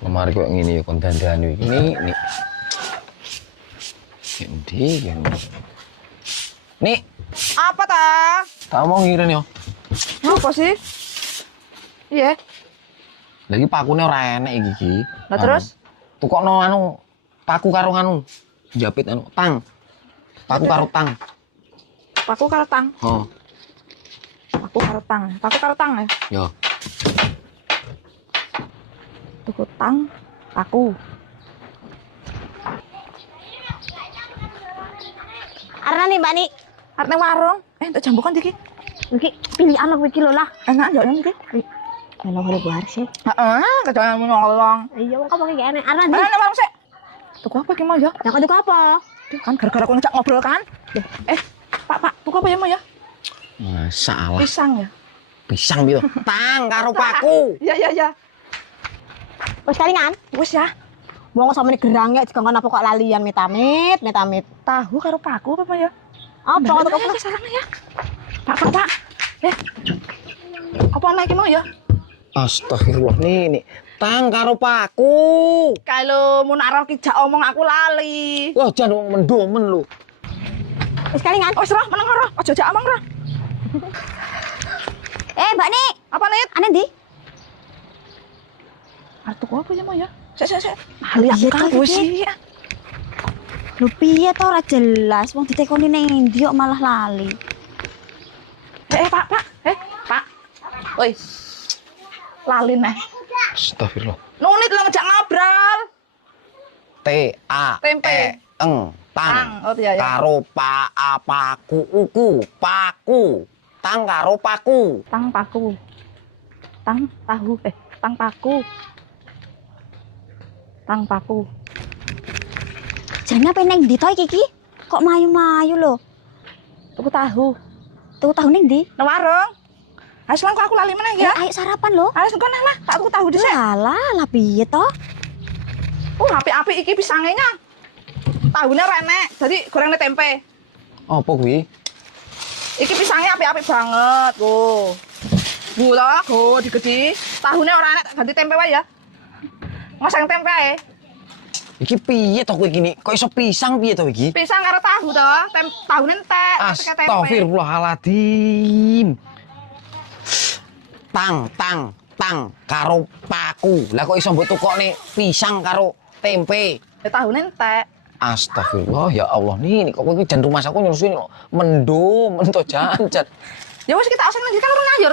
Lemari kok ngene ya kon dandane iki. Nih. Endi ya. Nih, Apa ta? tak mau ngiren yo. Apa sih? Iya. Lagi pakune ora enek iki. Lah terus? Tukokno anu paku karo anu jepit anu tang. Paku karo tang. Paku karo tang. Oh, Paku karo tang. Paku karo tang ya. yo. Tuku tang, paku. Arna nih Mbak Ni. Arep nang warung. Tak jambukan iki. Iki pilihan aku iki lho lah. Enak yo iki. Kalau boleh buar sih. Heeh, kejalan nyolong. Iya, kok pakai kayak aneh. Arna nih. Nang warung sik. Tuku apa iki mau ya? Nah, kau apa? Duh, kan gara-gara aku ngejak ngobrol kan. Pak, tuku apa ya mau ya? Masalah. Pisang ya. Pisang piye? Tang karo paku. Iya. Wes kalingan. Wis ya. Wong sampe gerangnya dikongkon apa kok lalian metamit. Tahu karo paku apa ya? Apa kok Bener ya, sarangnya ya. Pak. Apa lagi mau ya? Astagfirullah nih. Tang karo paku. Kalau mun arep kijak omong aku lali. Wah, jan wong mendomen lho. Wes kalingan. Oh, serah meneng ora. Aja jak omong ora. Mbak Ni. Apa nih? Ane ndi? Arep tuku apa ya mau ya? Sik. Lali aku Iya, kan tapi- wis sih. Lho piye to ora jelas. Wong ditekoni ning ndi kok malah lali. Pak. Pak. Woi. Lali neh. Astagfirullah. Nunit lo ngejak ngobrol. Tempe. Tang. Tang. Oh iya. Karo paku uku. Paku. Tang karo paku. Tang paku. Tang tahu. Tang paku. Tang paku. Jane apa ning ndi to iki? Kok mayu-mayu lho. Tuku tahu. Tuku tahu ning ndi? Nang warung. Ayo langkah aku lali meneh ya. Ayo sarapan lho. Ayo engko neh lah, tak tuku tahu dhisik. Lah piye to? Apik-apik iki pisangnya. Tahune renek, dadi gorengnya tempe. Apa kuwi? Iki pisangnya apik-apik banget, go. Gula, go digedi. Tahune ora enek, tak ganti tempe wae ya. Ngoseng tempe ae. Iki piye to kowe gini? Kok iso pisang piye to iki? Pisang karo tahu to, tahune entek, pakai tempe. Astagfirullahaladzim. Tang karo paku. Lah kok iso mbok tukokne pisang karo tempe? Ya tahune entek. Astagfirullah ya Allah nih kok kowe iki jan rumah aku nyusuin kok mendo jan. Ya wis kita oseng lagi kan ora nyayur,